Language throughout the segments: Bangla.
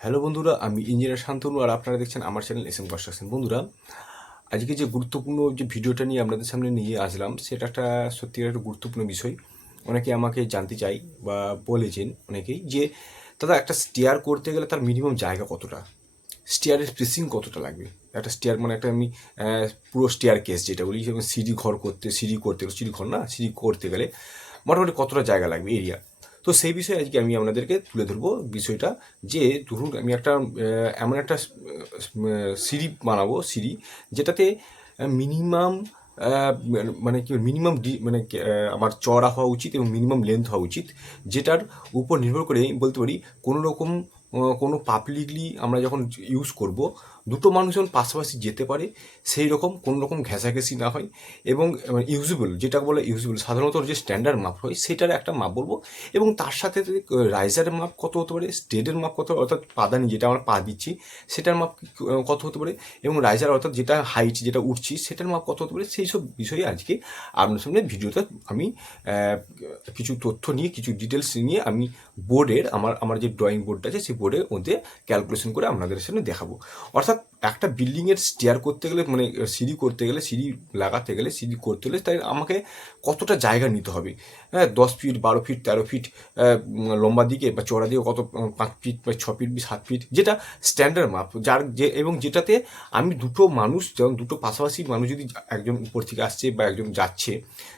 হ্যালো বন্ধুরা, আমি ইঞ্জিনিয়ার শান্তনু আর আপনারা দেখছেন আমার চ্যানেল এস এম কনস্ট্রাকশন। বন্ধুরা, আজকে যে গুরুত্বপূর্ণ যে ভিডিওটা নিয়ে আপনাদের সামনে নিয়ে আসলাম সেটা একটা সত্যিকার একটা গুরুত্বপূর্ণ বিষয়। অনেকে আমাকে জানতে চাই বা বলেছেন অনেকেই যে দাদা, একটা স্টেয়ার করতে গেলে তার মিনিমাম জায়গা কতটা, স্টেয়ারের স্পেসিং কতটা লাগবে। একটা স্টেয়ার মানে একটা আমি পুরো স্টেয়ার কেস যেটা বলি, যেমন সিঁড়ি ঘর না, সিঁড়ি করতে গেলে মোটামুটি কতটা জায়গা লাগবে, এরিয়া। তো সেই বিষয়ে আজকে আমি আপনাদেরকে তুলে ধরবো বিষয়টা, যে ধরুন আমি একটা এমন একটা সিঁড়ি বানাবো, সিঁড়ি যেটাতে মিনিমাম মানে কি মিনিমাম মানে আমার চড়া হওয়া উচিত এবং মিনিমাম লেন্থ হওয়া উচিত, যেটার উপর নির্ভর করে আমি বলতে পারি কোনো রকম কোনো পাবলিকলি আমরা যখন ইউজ করব, দুটো মানুষ যখন পাশাপাশি যেতে পারে সেই রকম কোনো রকম ঘেঁষাঘেঁষি না হয়, এবং ইউজেবল, যেটা বলে ইউজেবল সাধারণত যে স্ট্যান্ডার্ড মাপ হয় সেটার একটা মাপ বলবো। এবং তার সাথে রাইজারের মাপ কত হতে পারে, স্টেডের মাপ কত, অর্থাৎ পাদানি যেটা আমরা পা দিচ্ছি সেটার মাপ কত হতে পারে, এবং রাইজার অর্থাৎ যেটা হাইট যেটা উঠছি সেটার মাপ কত হতে পারে, সেই সব বিষয়ে আজকে আপনার সামনে ভিডিওতে আমি কিছু তথ্য নিয়ে, কিছু ডিটেলস নিয়ে আমি বোর্ডের আমার আমার যে ড্রয়িং বোর্ডটা আছে সেই বোর্ডের মধ্যে ক্যালকুলেশন করে আপনাদের সামনে দেখাবো। অর্থাৎ একটা বিল্ডিংয়ের স্টেয়ার করতে গেলে, মানে সিঁড়ি করতে গেলে, সিঁড়ি লাগাতে গেলে, সিঁড়ি করতে গেলে তাই আমাকে কতটা জায়গা নিতে হবে। হ্যাঁ, 10 ফিট, 12 ফিট, 13 ফিট লম্বা দিকে বা চড়া দিকে কত, 5 ফিট বা 6 ফিট, 7 ফিট, যেটা স্ট্যান্ডার্ড মাপ, যার যে এবং যেটাতে আমি দুটো মানুষ, যেমন দুটো পাশাপাশি মানুষ যদি একজন উপর থেকে আসছে বা একজন যাচ্ছে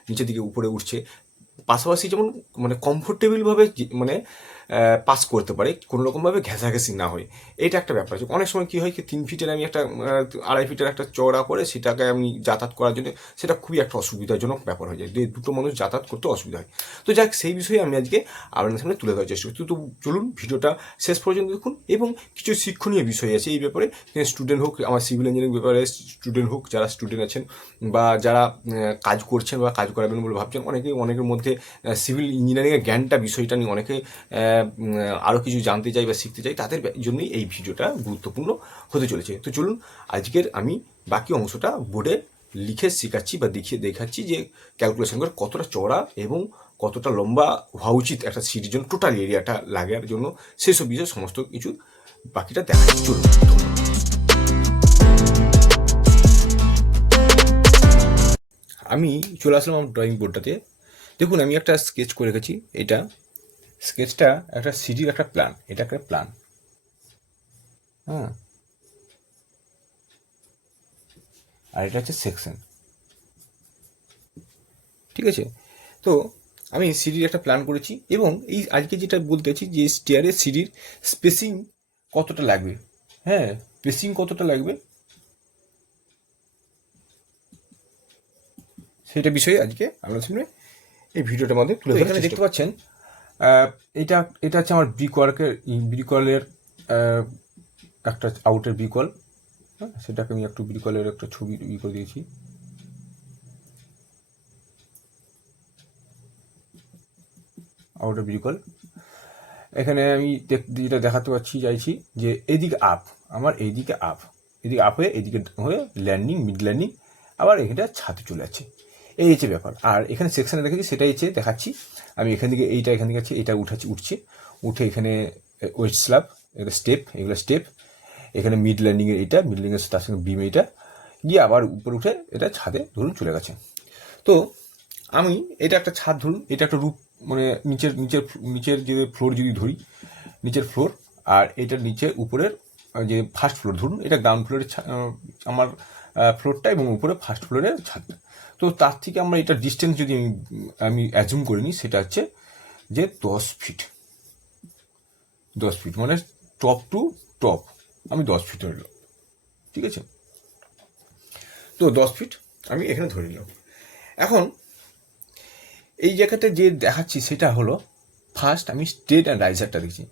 নিচের দিকে উপরে উঠছে, পাশাপাশি যেমন মানে কমফোর্টেবলভাবে মানে পাস করতে পারে, কোনো রকমভাবে ঘেঁষাঘেঁষি না হয়। এটা একটা ব্যাপার আছে। অনেক সময় কী হয় কি, 3 ফিটের আমি একটা 2.5 ফিটের একটা চওড়া করে সেটাকে আমি যাতায়াত করার জন্য সেটা খুবই একটা অসুবিধাজনক ব্যাপার হয়ে যায়, দুটো মানুষ যাতায়াত করতে অসুবিধা হয়। তো যাক, সেই বিষয়ে আমি আজকে আপনাদের সামনে তুলে ধরার চেষ্টা করছি। তো চলুন ভিডিওটা শেষ পর্যন্ত দেখুন, এবং কিছু শিক্ষণীয় বিষয় আছে এই ব্যাপারে। স্টুডেন্ট হোক, আমার সিভিল ইঞ্জিনিয়ারিং ব্যাপারে স্টুডেন্ট হোক, যারা স্টুডেন্ট আছেন বা যারা কাজ করছেন বা কাজ করাবেন বলে ভাবছেন, অনেকের মধ্যে সিভিল ইঞ্জিনিয়ারিংয়ের জ্ঞানটা বিষয়টা নিয়ে অনেকে আরও কিছু জানতে চাই বা শিখতে চাই, তাদের জন্যই এই ভিডিওটা গুরুত্বপূর্ণ হতে চলেছে। তো চলুন আজকের আমি বাকি অংশটা বোর্ডে লিখে শেখাচ্ছি বা দেখাচ্ছি যে ক্যালকুলেশন করে কতটা চওড়া এবং কতটা লম্বা হওয়া উচিত একটা সিটির জন্য, টোটাল এরিয়াটা লাগার জন্য, সেসব বিষয়ে সমস্ত কিছু বাকিটা দেখাচ্ছি। চলুন। আমি চলে আসলাম আমার ড্রয়িং বোর্ডটাতে। দেখুন, আমি একটা স্কেচ করে রেখেছি। এটা স্কেচটা একটা সিটির একটা প্ল্যান, এটা একটা প্ল্যান। হ্যাঁ, আর এটা হচ্ছে সেকশন। ঠিক আছে। তো আমি সিঁড়ির একটা প্ল্যান করেছি, এবং এই আজকে যেটা বলতে চাইছি যে স্টেয়ারের সিঁড়ির স্পেসিং কতটা লাগবে। হ্যাঁ, স্পেসিং কতটা লাগবে সেটা বিষয়ে আজকে আপনার সামনে এই ভিডিওটার মধ্যে তুলে ধরে। এখানে দেখতে পাচ্ছেন এটা এটা হচ্ছে আমার ব্রিকওয়ালের একটা আউটের ব্রিকওয়াল। হ্যাঁ, সেটাকে আমি একটু ব্রিকওয়ালের একটা ছবি করে দিয়েছি। আউটার ব্রিকওয়াল। এখানে আমি যেটা দেখাতে চাইছি যে এদিকে আপ, আমার এইদিকে আপ, এদিকে আপ হয়ে এদিকে হয়ে ল্যান্ডিং, মিড ল্যান্ডিং, আবার এখানটা ছাদে চলে যাচ্ছে। এই হচ্ছে ব্যাপার। আর এখানে সেকশনে রেখেছি সেটাই হচ্ছে দেখাচ্ছি। আমি এখান থেকে এখান থেকে আছে, এটা উঠছে, উঠে এখানে ওয়েস্ট স্ল্যাব, এটা স্টেপ, এগুলো স্টেপ, এখানে মিড ল্যান্ডিংয়ের এইটা, মিড ল্যান্ডিংয়ের তার সঙ্গে বিম এইটা, গিয়ে আবার উপরে উঠে এটা ছাদে ধরুন চলে গেছে। তো আমি এটা একটা ছাদ ধরুন, এটা একটা রূপ, মানে নিচের যে ফ্লোর যদি ধরি, নিচের ফ্লোর, আর এটার নিচে উপরের যে ফার্স্ট ফ্লোর ধরুন, এটা গ্রাউন্ড ফ্লোরের আমার ফ্লোরটা, এবং উপরে ফার্স্ট ফ্লোরের ছাদ। তো তার থেকে আমরা এটা ডিস্টেন্স যদি আমি অ্যাজুম করে নিই, সেটা হচ্ছে যে 10 ফিট। 10 ফিট মানে টপ টু টপ আমি 10 ফিট ধরলাম। ঠিক আছে। তো 10 ফিট আমি এখানে ধরে নিলাম। এখন এই জায়গাটা যে দেখাচ্ছি সেটা হলো ফার্স্ট আমি স্ট্রেট অ্যান্ড রাইজারটা দেখছি।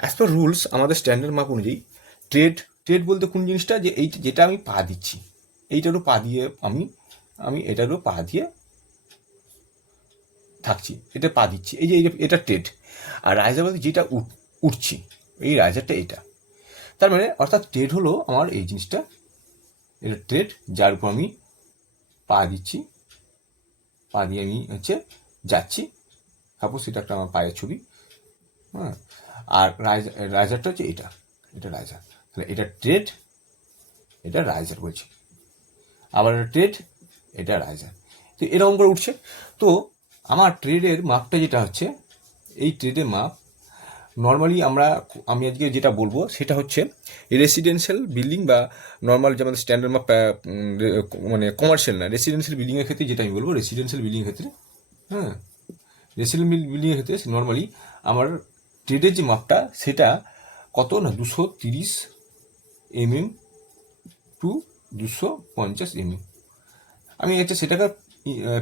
অ্যাজ পার রুলস আমাদের স্ট্যান্ডার্ড মাপ অনুযায়ী ট্রেড বলতে কোন জিনিসটা, যে এই যেটা আমি পা দিচ্ছি, এইটারও পা দিয়ে আমি এটারও পা দিয়ে থাকছি, এটা পা দিচ্ছি, এই যে এটা ট্রেড। আর রাইজার বলতে যেটা উঠছি, এই রাইজারটা এটা। তার মানে অর্থাৎ ট্রেড হলো আমার এই জিনিসটা, এটা ট্রেড, যার উপর আমি পা দিচ্ছি, পা দিয়ে আমি হচ্ছে যাচ্ছি। সাপোজ এটা একটা আমার পায়ের ছবি। হ্যাঁ, আর রাইজারটা হচ্ছে এটা। এটা রাইজার। তাহলে এটা ট্রেড, এটা রাইজার বলছি, আবার এটা ট্রেড, এটা রাইজার। তো এরকম করে উঠছে। তো আমার ট্রেডের মাপটা যেটা হচ্ছে, এই ট্রেডের মাপ নর্মালি আমি আজকে যেটা বলবো সেটা হচ্ছে রেসিডেন্সিয়াল বিল্ডিং বা নর্মাল যে আমাদের স্ট্যান্ডার্ড মাপ, মানে কমার্শিয়াল না, রেসিডেন্সিয়াল বিল্ডিংয়ের ক্ষেত্রে যেটা আমি বলবো, রেসিডেন্সিয়াল বিল্ডিংয়ের ক্ষেত্রে, হ্যাঁ, রেসিডেন্সিয়াল বিল্ডিংয়ের ক্ষেত্রে নর্মালি আমার ট্রেডের যে মাপটা সেটা কত না 230 mm টু 250 mm। আমি এটা সেটাকে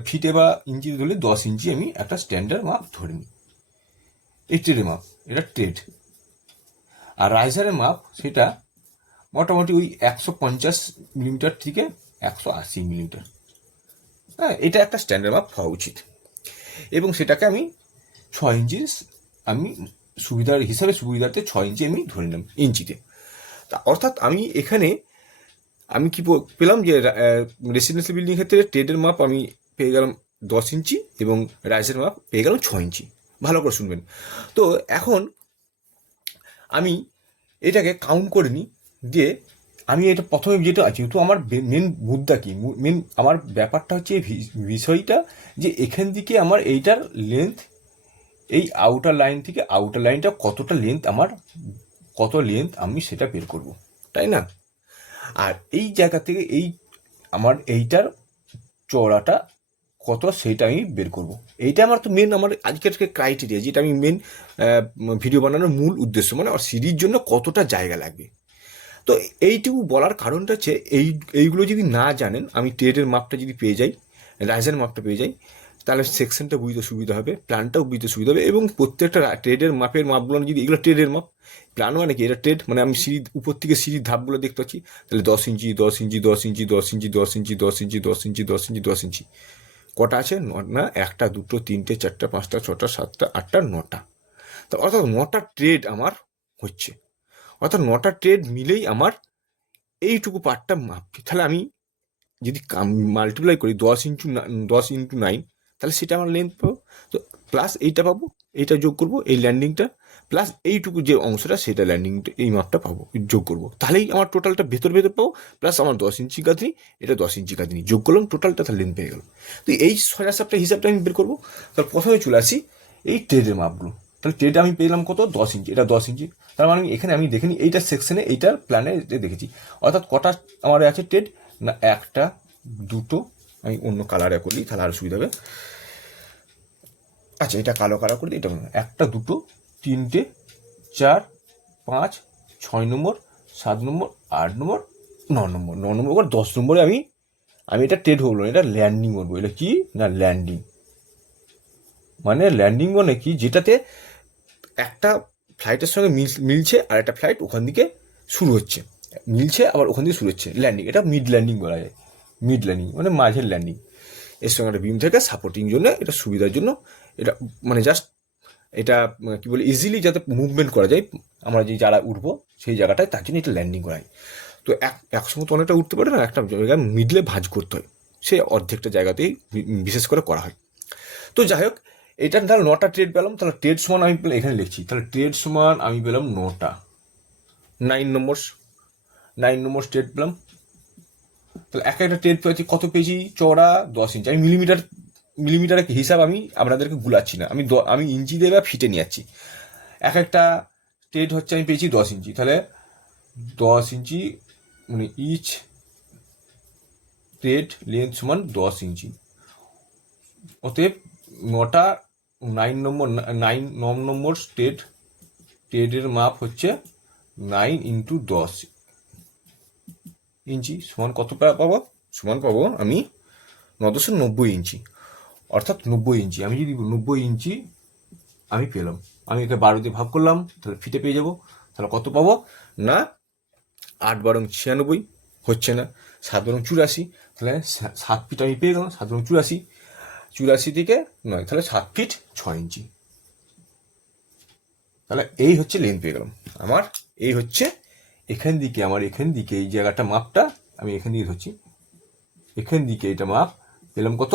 ফিটে বা ইঞ্চি ধরলে 10 ইঞ্চি আমি একটা স্ট্যান্ডার্ড মাপ ধরে নিই। এই ট্রেডের মাপ, এটা ট্রেড। আর রাইজারের মাপ সেটা মোটামুটি ওই 150 মিলিমিটার থেকে 180 মিলিমিটার। হ্যাঁ, এটা একটা স্ট্যান্ডার্ড মাপ হওয়া উচিত। এবং সেটাকে আমি 6 ইঞ্চি, আমি সুবিধার্থে 6 ইঞ্চি আমি ধরে নিলাম ইঞ্চিতে। তা অর্থাৎ আমি এখানে আমি কি পেলাম যে রেসিডেন্সিয়াল বিল্ডিং ক্ষেত্রে ট্রেডের মাপ আমি পেয়ে গেলাম 10 ইঞ্চি এবং রাইজের মাপ পেয়ে গেলাম 6 ইঞ্চি। ভালো করে শুনবেন। তো এখন আমি এটাকে কাউন্ট করে নিই, যে আমি এটা প্রথমে যেটা আছে, তো আমার মেন মুদ্রা কি, মেন আমার ব্যাপারটা হচ্ছে বিষয়টা যে এখান থেকে আমার এইটার লেন্থ, এই আউটার লাইন থেকে আউটার লাইনটা কতটা লেন্থ, কত লেন্থ আমি সেটা বের করব, তাই না? আর এই জায়গা থেকে আমার এইটার চওড়াটা কত সেটা আমি বের করব। এইটা আমার তো মেন, আমার আজকের ক্রাইটেরিয়া, যেটা আমি মেন ভিডিও বানানোর মূল উদ্দেশ্য, মানে আমার সিরির জন্য কতটা জায়গা লাগবে। তো এইটুকু বলার কারণটা হচ্ছে এইগুলো যদি না জানেন, আমি ট্রেডের মাপটা যদি পেয়ে যাই, রাইজের মাপটা পেয়ে যাই, তাহলে সেকশনটা বুঝতে সুবিধা হবে, প্ল্যানটাও বুঝতে সুবিধা হবে। এবং প্রত্যেকটা ট্রেডের মাপগুলো যদি, এগুলো ট্রেডের মাপ, প্ল্যান মানে কি, এটা ট্রেড মানে আমি সিঁড়ি উপর থেকে সিঁড়ির ধাপগুলো দেখতে পাচ্ছি, তাহলে 10 ইঞ্চি 10 ইঞ্চি 10 ইঞ্চি 10 ইঞ্চি 10 ইঞ্চি 10 ইঞ্চি 10 ইঞ্চি 10 ইঞ্চি 10 ইঞ্চি কটা আছে না, 1টা 2টো 3টে 4টা 5টা 6টা 7টা 8টা 9টা। তো অর্থাৎ 9টা ট্রেড আমার হচ্ছে, অর্থাৎ 9টা ট্রেড মিলেই আমার এইটুকু পার্টটা মাপবে। তাহলে আমি যদি মাল্টিপ্লাই করি 10 ইন্টু 9, তাহলে সেটা আমার লেন্থ পাবো। তো প্লাস এইটা পাবো, এইটা যোগ করবো, এই ল্যান্ডিংটা প্লাস এইটুকু যে অংশটা সেটা ল্যান্ডিংটা, এই মাপটা পাবো, যোগ করবো, তাহলেই আমার টোটালটা ভেতর পাবো। প্লাস আমার 10 ইঞ্চি গাঁথনি, এটা 10 ইঞ্চি গাঁথনি যোগ করলাম, টোটালটা তাহলে লেন্থ পেয়ে গেল। তো এই হিসাবটা আমি বের করবো। তাহলে প্রথমে চলে আসি এই ট্রেডের মাপগুলো। তাহলে ট্রেড আমি পেলাম কত, 10 ইঞ্চি, এটা 10 ইঞ্চি। তার মানে এখানে আমি দেখিনি এইটার সেকশনে, এইটার প্ল্যানে দেখেছি, অর্থাৎ কটা আমার আছে ট্রেড না, 1টা 2টো, আমি অন্য কালারে করলি তাহলে আরো সুবিধা হবে। আচ্ছা, এটা কালো কালার করে দিই, এটা 1টা 2টো 3টে 4 5 6 নম্বর 7 নম্বর 8 নম্বর 9 নম্বর 9 নম্বর করে 10 নম্বরে আমি এটা ট্রেড বলবো, এটা ল্যান্ডিং বলবো। এটা কি না, ল্যান্ডিং মানে কি, যেটাতে একটা ফ্লাইটের সঙ্গে মিলছে আর একটা ফ্লাইট ওখান থেকে শুরু হচ্ছে, মিলছে আবার ওখান থেকে শুরু হচ্ছে, ল্যান্ডিং। এটা মিড ল্যান্ডিং বলা যায়, মিড ল্যান্ডিং মানে মাঝের ল্যান্ডিং। এর সঙ্গে একটা বিম থেকে সাপোর্টিং জন্য, এটা সুবিধার জন্য, এটা মানে জাস্ট এটা কি বলে, ইজিলি যাতে মুভমেন্ট করা যায়, আমরা যে যারা উঠবো সেই জায়গাটায়, তার জন্য এটা ল্যান্ডিং করা হয়। তো একসঙ্গে তো অনেকটা উঠতে পারে না, একটা জায়গায় মিডলে ভাঁজ করতে হয়, সে অর্ধেকটা জায়গাতেই বিশেষ করে করা হয়। তো যাই হোক, এটা তাহলে 9টা ট্রেড পেলাম। তাহলে ট্রেড সমান আমি এখানে লিখছি, তাহলে ট্রেড সমান আমি পেলাম 9টা, 9 নম্বর ট্রেড পেলাম। তাহলে একটা ট্রেড পেয়েছি, কত পেয়েছি, চওড়া 10 ইঞ্চি। আমি মিলিমিটারের হিসাব আমি আপনাদেরকে গুলাচ্ছি না, আমি ইঞ্চি দিয়ে বা ফিটে নিয়ে যাচ্ছি। একটা ট্রেড হচ্ছে আমি পেয়েছি 10 ইঞ্চি, তাহলে 10 ইঞ্চি মানে ইচ ট্রেড লেন্থ সমান 10 ইঞ্চি। অতএব 9 নম্বর ট্রেডের মাপ হচ্ছে 9 ইন্টু 10 ইঞ্চি সমান কত পাবো, সমান পাবো আমি 990 ইঞ্চি, অর্থাৎ 90 ইঞ্চি। আমি যদি 90 ইঞ্চি আমি পেলাম, আমি একে 12 দিয়ে ভাগ করলাম, তাহলে ফিটে পেয়ে যাব। তাহলে কত পাবো না, 8 বারং 96 হচ্ছে না, 7 বারং 84, তাহলে 7 ফিট আমি পেয়ে গেলাম। 7 বারং 84 থেকে 9, তাহলে 7 ফিট 6 ইঞ্চি। তাহলে এই হচ্ছে লেন্থ পেয়ে গেলাম আমার। এই হচ্ছে এখান দিকে এই জায়গাটা মাপটা আমি এখান দিকে ধরছি, এখান দিকে এটা মাপ পেলাম কত,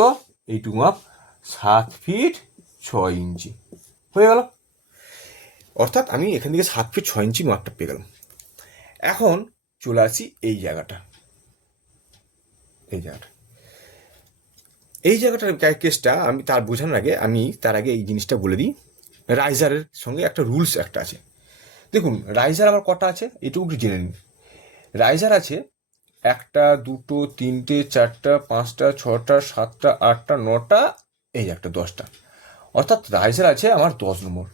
এইটুকু মাপ 7 ফিট 6 ইঞ্চি হয়ে গেল। অর্থাৎ আমি এখান থেকে 7 ফিট 6 ইঞ্চি মাপটা পেয়ে গেলাম। এখন চলে আসি এই জায়গাটা, এই জায়গাটার কেসটা আমি তার বোঝানোর আগে তার আগে এই জিনিসটা বলে দিই। রাইজারের সঙ্গে একটা রুলস একটা আছে। দেখুন রাইজার আমার কটা আছে এটুকু একটু জেনে নিন। রাইজার আছে 1টা 2টো 3টে 4টা 5টা 6টা 7টা 8টা 9টা, এই একটা 10টা। অর্থাৎ রাইজার আছে আমার 10 নম্বর।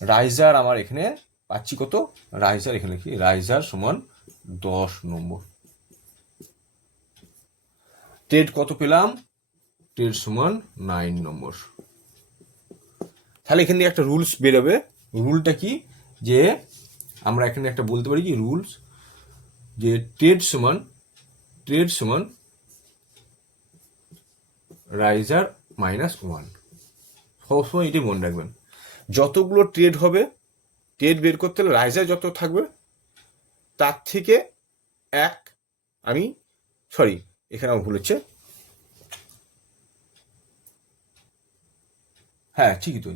রাইজার আমার এখানে পাচ্ছি কত, রাইজার এখানে কি, রাইজার সমান 10 নম্বর। ট্রেড কত পেলাম, ট্রেড সমান 9 নম্বর। তাহলে এখানে একটা রুলস বেরোবে। রুলটা কি, যে আমরা এখানে একটা বলতে পারি কি রুলস, যে ট্রেড সমান রাইজার -1। সবসময় এটি মনে রাখবেন, যতগুলো ট্রেড হবে, ট্রেড বের করতে হলে রাইজার যত থাকবে তার থেকে এখানে আমার ভুল হচ্ছে, হ্যাঁ ঠিকই তো,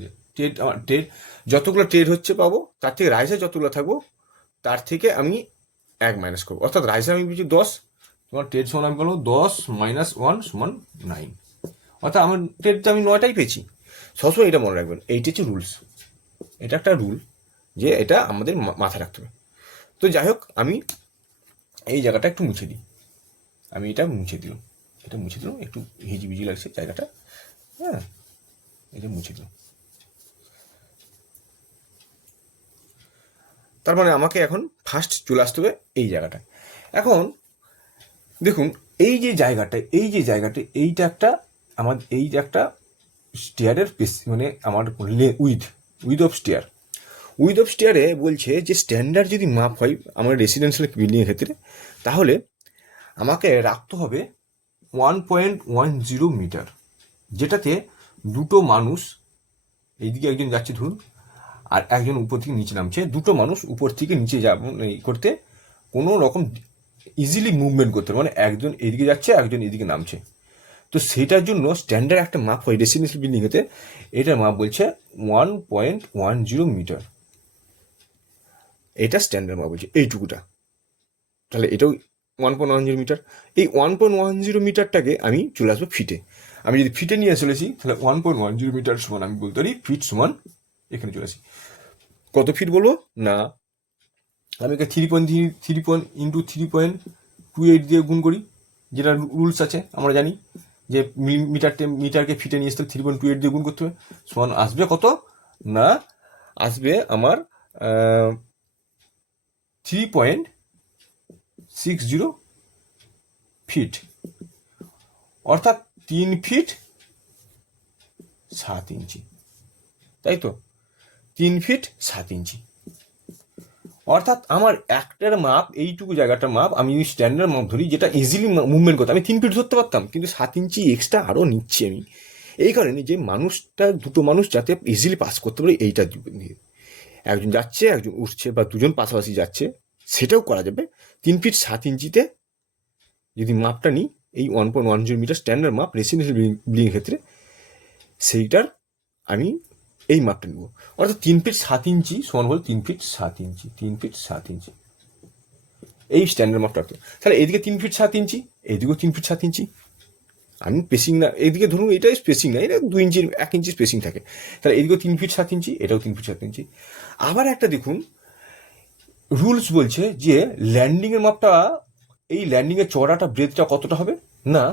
ট্রেড যতগুলো ট্রেড হচ্ছে পাবো তার থেকে রাইজার যতগুলো থাকবো তার থেকে আমি 1 মাইনাস করবো। অর্থাৎ রাইজার আমি পেয়েছি 10, তোমার ট্রেড সমান আমি বলবো 10 - 1 সমান 9। অর্থাৎ আমার ট্রেডটা আমি 9টাই পেয়েছি। সবসময় এটা মনে রাখবেন, এইটা হচ্ছে রুলস, এটা একটা রুল, যে এটা আমাদের মাথায় রাখতে হবে। তো যাই হোক, আমি এই জায়গাটা একটু মুছে দিই। আমি এটা মুছে দিলাম, একটু হিজিবিজি লাগছে জায়গাটা, হ্যাঁ এটা মুছে দিলাম। তার মানে আমাকে এখন ফার্স্ট চলে আসতে হবে এই জায়গাটায়। এখন দেখুন এই যে জায়গাটা এইটা একটা স্টেয়ারের মানে আমার উইথ অফ স্টেয়ারে বলছে যে স্ট্যান্ডার্ড যদি মাপ হয় আমার রেসিডেন্সিয়াল বিল্ডিংয়ের ক্ষেত্রে, তাহলে আমাকে রাখতে হবে 1.10 মিটার, যেটাতে দুটো মানুষ, এইদিকে একজন যাচ্ছে ধরুন আর একজন উপর থেকে নিচে নামছে, দুটো মানুষ উপর থেকে নিচে করতে কোনো রকম ইজিলি মুভমেন্ট করতে, মানে একজন এইদিকে যাচ্ছে একজন এইদিকে নামছে। তো সেটার জন্য স্ট্যান্ডার্ড একটা মাপ হয় রেসিডেন্সিয়াল বিল্ডিংয়েতে, এটার মাপ বলছে 1.10 মিটার। এটা স্ট্যান্ডার্ড মাপ বলছে এইটুকুটা। তাহলে এটাও 1.10 মিটার। এই 1.10 মিটারটাকে আমি চলে আসবো ফিটে। আমি যদি ফিটে নিয়ে চলেছি তাহলে 1.10 মিটার সমান আমি বলতে পারি ফিট সমান, এখানে চলে আসি কত ফিট বলবো না, আমি একে 3 ইন্টু 3.28 দিয়ে গুণ করি, যেটা রুলস আছে আমরা জানি যে মিটারকে ফিটে নিয়ে আসতে 3.28 দিয়ে গুণ করতে হবে। সমান আসবে কত না, আসবে আমার 3.60 ফিট, অর্থাৎ 3 ফিট 7 ইঞ্চি, তাই তো, 3 ফিট 7 ইঞ্চি। অর্থাৎ আমার একটার মাপ, এইটুকু জায়গাটার মাপ আমি স্ট্যান্ডার্ড মাপ ধরি, যেটা ইজিলি মুভমেন্ট করতে, আমি 3 ফিট ধরতে পারতাম, কিন্তু 7 ইঞ্চি এক্সট্রা আরও নিচ্ছি আমি, এই কারণে যে দুটো মানুষ যাতে ইজিলি পাস করতে পারে এইটা দিয়ে, একজন যাচ্ছে একজন উঠছে বা দুজন পাশাপাশি যাচ্ছে সেটাও করা যাবে। 3 ফিট 7 ইঞ্চিতে যদি মাপটা নিই, এই 1.10 মিটার স্ট্যান্ডার্ড মাপ রেসিডেন্সিয়াল বিল্ডিংয়ের ক্ষেত্রে, সেইটার আমি এই মাপটা নেব। অর্থাৎ 3 ফিট 7 ইঞ্চি সমান হল 3 ফিট 7 ইঞ্চি, 3 ফিট 7 ইঞ্চি, এই স্ট্যান্ডার্ড মাপটা রাখতে। তাহলে এদিকে 3 ফিট 7 ইঞ্চি, এদিকেও 3 ফিট 7 ইঞ্চি, আমি স্পেসিং না, এদিকে ধরুন এটাই স্পেসিং না, এটা 2 ইঞ্চির 1 ইঞ্চি স্পেসিং থাকে, তাহলে এদিকেও 3 ফিট 7 ইঞ্চি, এটাও 3 ফিট 7 ইঞ্চি। আবার একটা দেখুন রুলস বলছে যে ল্যান্ডিংয়ের মাপটা, এই ল্যান্ডিংয়ের চওড়াটা ব্রেথটা কতটা হবে না,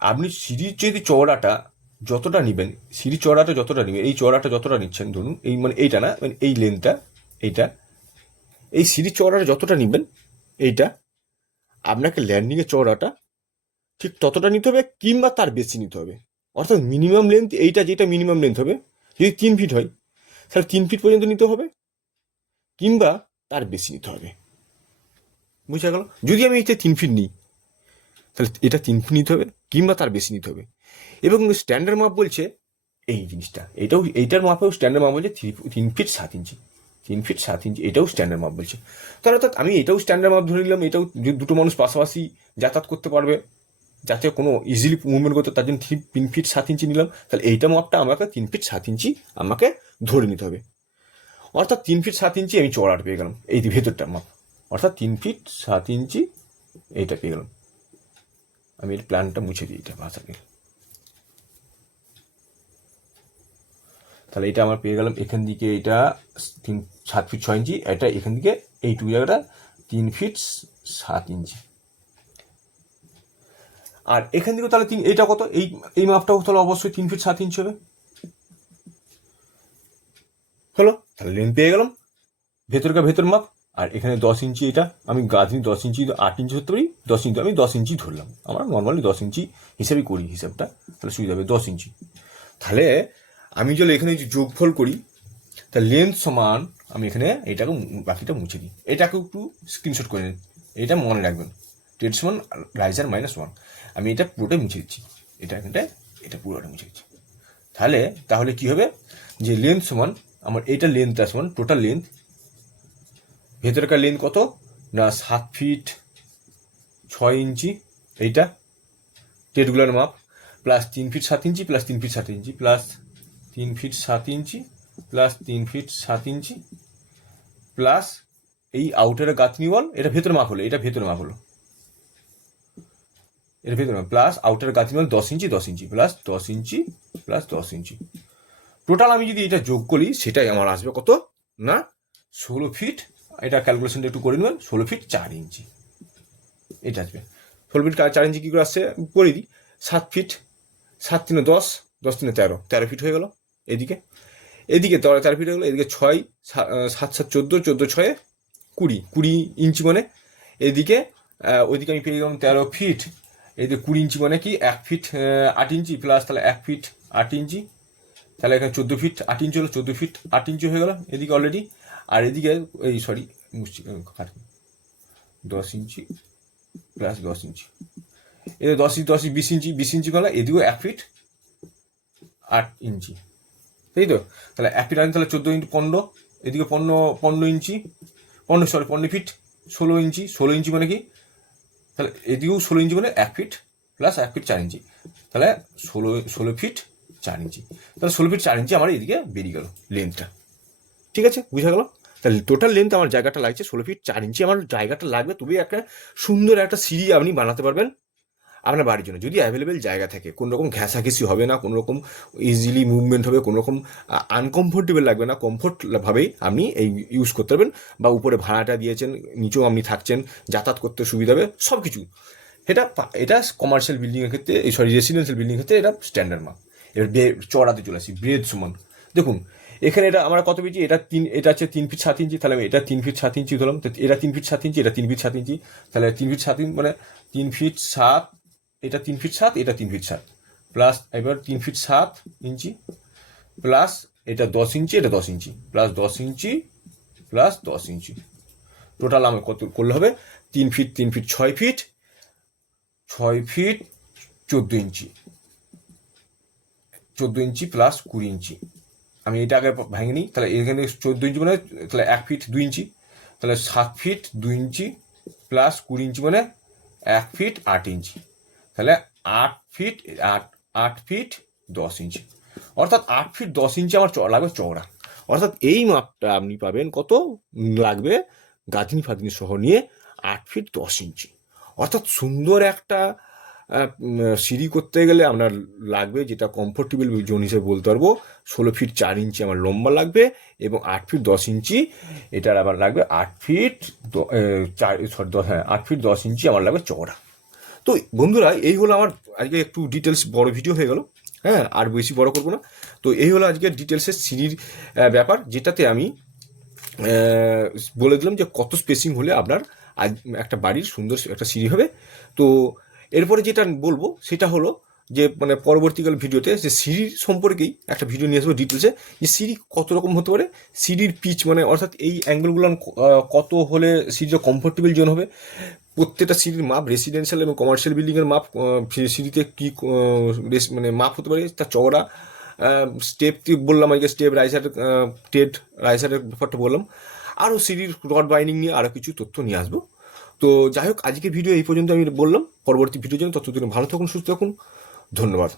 আপনি সিঁড়ির যদি চওড়াটা যতটা নেবেন, সিঁড়ির চওড়াটা যতটা নেবেন, এই চওড়াটা যতটা নিচ্ছেন ধরুন, এই মানে এইটা না, মানে এই লেন্থটা, এইটা, এই সিঁড়ির চওড়াটা যতটা নেবেন এইটা, আপনাকে ল্যান্ডিংয়ের চওড়াটা ঠিক ততটা নিতে হবে কিংবা তার বেশি নিতে হবে। অর্থাৎ মিনিমাম লেন্থ এইটা, যেটা মিনিমাম লেন্থ হবে, যদি 3 ফিট হয় তাহলে 3 ফিট পর্যন্ত নিতে হবে কিংবা তার বেশি নিতে হবে। বুঝা গেল? যদি আমি এটা 3 ফিট নিই তাহলে এটা 3 ফিট নিতে হবে কিংবা তার বেশি নিতে হবে। এবং স্ট্যান্ডার্ড মাপ বলছে এই জিনিসটা, এইটার মাপেও স্ট্যান্ডার্ড মাপ বলছে 3 ফিট 7 ইঞ্চি, 3 ফিট 7 ইঞ্চি, এটাও স্ট্যান্ডার্ড মাপ বলছে। তাহলে অর্থাৎ আমি এটাও স্ট্যান্ডার্ড মাপ ধরে নিলাম, এটাও দুটো মানুষ পাশাপাশি যাতায়াত করতে পারবে, যাতে কোনো ইজিলি মুভমেন্ট করতে, তার জন্য 3 ফিট 7 ইঞ্চি নিলাম। তাহলে এইটা মাপটা আমাকে 3 ফিট 7 ইঞ্চি আমাকে ধরে নিতে হবে। অর্থাৎ 3 ফিট 7 ইঞ্চি আমি চওড়াটা পেয়ে গেলাম, এই ভেতরটার মাপ। অর্থাৎ 3 ফিট 7 ইঞ্চি এইটা পেয়ে গেলাম। আমি এর প্ল্যানটা মুছে দিই, এটা ভাষাকে। তাহলে এটা আমার পেয়ে গেলাম এখান দিকে এটা 7 ফিট 6 ইঞ্চি, এটা এখান দিকে এইটুকু জায়গাটা 3 ফিট 7 ইঞ্চি। আর এখান থেকে তাহলে এইটা কত, এই মাপটাও তাহলে অবশ্যই 3 ফিট 7 ইঞ্চি হবে। হলো, তাহলে লেন্থ পেয়ে গেলাম, ভেতর মাপ। আর এখানে 10 ইঞ্চি, এটা আমি গাঁথনি 10 ইঞ্চি 8 ইঞ্চি ধরতে পারি, 10 ইঞ্চি আমি 10 ইঞ্চি ধরলাম, আমরা নর্মালি 10 ইঞ্চি হিসাবেই করি হিসাবটা, তাহলে সুবিধা হবে 10 ইঞ্চি। তাহলে আমি যদি এখানে যোগফল করি, তা লেন্থ সমান, আমি এখানে এটাকে বাকিটা মুছে দিই, এটাকে একটু স্ক্রিনশট করে নিন, এটা মনে রাখবেন, টেড সমান রাইজার -1। আমি এটা পুরোটাই মুছে দিচ্ছি, এটা পুরোটা মুছে দিচ্ছি। তাহলে কি হবে, যে লেন্থ সমান আমার এটা লেন্থটা সমান টোটাল লেন্থ, ভেতরকার লেন্থ কত না 7 ফিট 6 ইঞ্চি, এইটা টেডগুলোর মাপ, প্লাস 3 ফিট 7 ইঞ্চি প্লাস 3 ফিট 7 ইঞ্চি প্লাস 3 ফিট 7 ইঞ্চি প্লাস 3 ফিট 7 ইঞ্চি প্লাস এই আউটারের গাঁথনি বল, এটা ভেতর মাপ হলো, এটা ভেতর মাপ হলো, এটা ভেতর মাপ, প্লাস আউটারের গাঁথনি বল 10 ইঞ্চি 10 ইঞ্চি প্লাস 10 ইঞ্চি প্লাস 10 ইঞ্চি। টোটাল আমি যদি এটা যোগ করি, সেটাই আমার আসবে কত না 16 ফিট, এটা ক্যালকুলেশনটা একটু করে নেবেন, 16 ফিট 4 ইঞ্চি এটা আসবে। 16 ফিট 4 ইঞ্চি কী করে আসছে করে দিই, 7 ফিট 7 3 10, 10 3 13 ফিট হয়ে গেল, এদিকে 13 ফিট হয়ে গেলো, এদিকে 6 7 7 14, 14 6 20 ইঞ্চি, মানে এদিকে ওইদিকে আমি পেয়ে গেলাম 13 ফিট, এদিকে 20 ইঞ্চি, মানে কি 1 ফিট 8 ইঞ্চি প্লাস তাহলে 1 ফিট 8 ইঞ্চি, তাহলে এখানে 14 ফিট 8 ইঞ্চি হলো, 14 ফিট 8 ইঞ্চি হয়ে গেল এদিকে অলরেডি। আর এদিকে 10 ইঞ্চি প্লাস 10 ইঞ্চি, এদিকে 10 20 ইঞ্চি 20 ইঞ্চি গেল, এদিকেও 1 ফিট 8 ইঞ্চি, তাই তো। তাহলে 1 ফিট 8, তাহলে 14 ইঞ্চি 15, এদিকে 15 ইঞ্চি 15 ফিট 16 ইঞ্চি, 16 ইঞ্চি মানে কি, তাহলে এদিকেও 16 ইঞ্চি, মানে 1 ফিট প্লাস 1 ফিট 4 ইঞ্চি, তাহলে 16 ফিট 4 ইঞ্চি, তাহলে 16 ফিট 4 ইঞ্চি আমার এদিকে বেরিয়ে গেল লেন্থটা। ঠিক আছে, বুঝা গেল। তাহলে টোটাল লেন্থ আমার জায়গাটা লাগছে 16 ফিট 4 ইঞ্চি আমার জায়গাটা লাগবে, তবে একটা সুন্দর একটা সিঁড়ি আপনি বানাতে পারবেন আপনার বাড়ির জন্য, যদি অ্যাভেলেবেল জায়গা থাকে, কোনো রকম ঘেঁষাঘেঁষি হবে না, কোনো রকম ইজিলি মুভমেন্ট হবে, কোনো রকম আনকমফোর্টেবল লাগবে না, কমফোর্টভাবেই আপনি এই ইউজ করতে পারবেন, বা উপরে ভাড়াটা দিয়েছেন, নিচেও আপনি থাকছেন, যাতায়াত করতে সুবিধা হবে, সব কিছু। এটা কমার্শিয়াল বিল্ডিংয়ের ক্ষেত্রে, রেসিডেন্সিয়াল বিল্ডিংয়ের ক্ষেত্রে এটা স্ট্যান্ডার্ড মাপ। এবার চড়াতে চলে আসি, ব্রেড সমান দেখুন, এখানে এটা আমরা কত পেয়েছি, এটা হচ্ছে 3 ফিট 7 ইঞ্চি, তাহলে এটা 3 ফিট 7 ইঞ্চি ধরলাম, এটা 3 ফিট 7 ইঞ্চি, এটা 3 ফিট 7 ইঞ্চি, তাহলে 3 ফিট 7 ইঞ্চি মানে 3 ফিট 7, এটা 3 ফিট 7, এটা 3 ফিট 7 প্লাস এবার 3 ফিট 7 ইঞ্চি প্লাস এটা 10 ইঞ্চি, এটা 10 ইঞ্চি প্লাস 10 ইঞ্চি প্লাস 10 ইঞ্চি, টোটাল আমার কত করলে হবে 3 ফিট 6 ফিট 14 ইঞ্চি, 14 ইঞ্চি প্লাস 20 ইঞ্চি। আমি এটা আগে ভেঙে নিই, তাহলে এখানে 14 ইঞ্চি মানে তাহলে 1 ফিট 2 ইঞ্চি, তাহলে 7 ফিট 2 ইঞ্চি প্লাস 20 ইঞ্চি মানে 1 ফিট 8 ইঞ্চি, তাহলে 8 ফিট 10 ইঞ্চি, অর্থাৎ 8 ফিট 10 ইঞ্চি আমার লাগবে চওড়া। অর্থাৎ এই মাপটা আপনি পাবেন কত লাগবে গাঁথনি ফাঁথনি সহ নিয়ে 8 ফিট 10 ইঞ্চি। অর্থাৎ সুন্দর একটা সিঁড়ি করতে গেলে আপনার লাগবে, যেটা কমফোর্টেবল জোন হিসেবে বলতে পারবো, 16 ফিট 4 ইঞ্চি আমার লম্বা লাগবে, এবং 8 ফিট 10 ইঞ্চি এটার আবার লাগবে 8 ফিট 10 ইঞ্চি আমার লাগবে চওড়া। তো বন্ধুরা, এই হলো আমার আজকে একটু ডিটেলস বড় ভিডিও হয়ে গেল, হ্যাঁ, আর বেশি বড় করবো না। তো এই হলো আজকে ডিটেলসের সিঁড়ির ব্যাপার, যেটাতে আমি বলে দিলাম যে কত স্পেসিং হলে আপনার আজ একটা বাড়ির সুন্দর একটা সিঁড়ি হবে। তো এরপরে যেটা বলবো সেটা হলো যে মানে পরবর্তীকাল ভিডিওতে যে সিঁড়ির সম্পর্কেই একটা ভিডিও নিয়ে আসবো ডিটেলসে, যে সিঁড়ি কত রকম হতে পারে, সিঁড়ির পিচ মানে অর্থাৎ এই অ্যাঙ্গেলগুলো কত হলে সিঁড়িটা কমফোর্টেবল জোন হবে, প্রত্যেকটা সিঁড়ির মাপ, রেসিডেন্সিয়াল এবং কমার্শিয়াল বিল্ডিংয়ের মাপ, সিঁড়িতে কী মানে মাপ হতে পারে, তার চওড়া, স্টেপ বললাম আজকে, স্টেপ রাইসারের ব্যাপারটা বললাম, আরও সিঁড়ির রড বাইন্ডিং নিয়ে আরও কিছু তথ্য নিয়ে আসবো। তো যাই হোক, আজকে ভিডিও এই পর্যন্ত আমি বললাম, পরবর্তী ভিডিওর জন্য ততদিন ভালো থাকুন, সুস্থ থাকুন, ধন্যবাদ।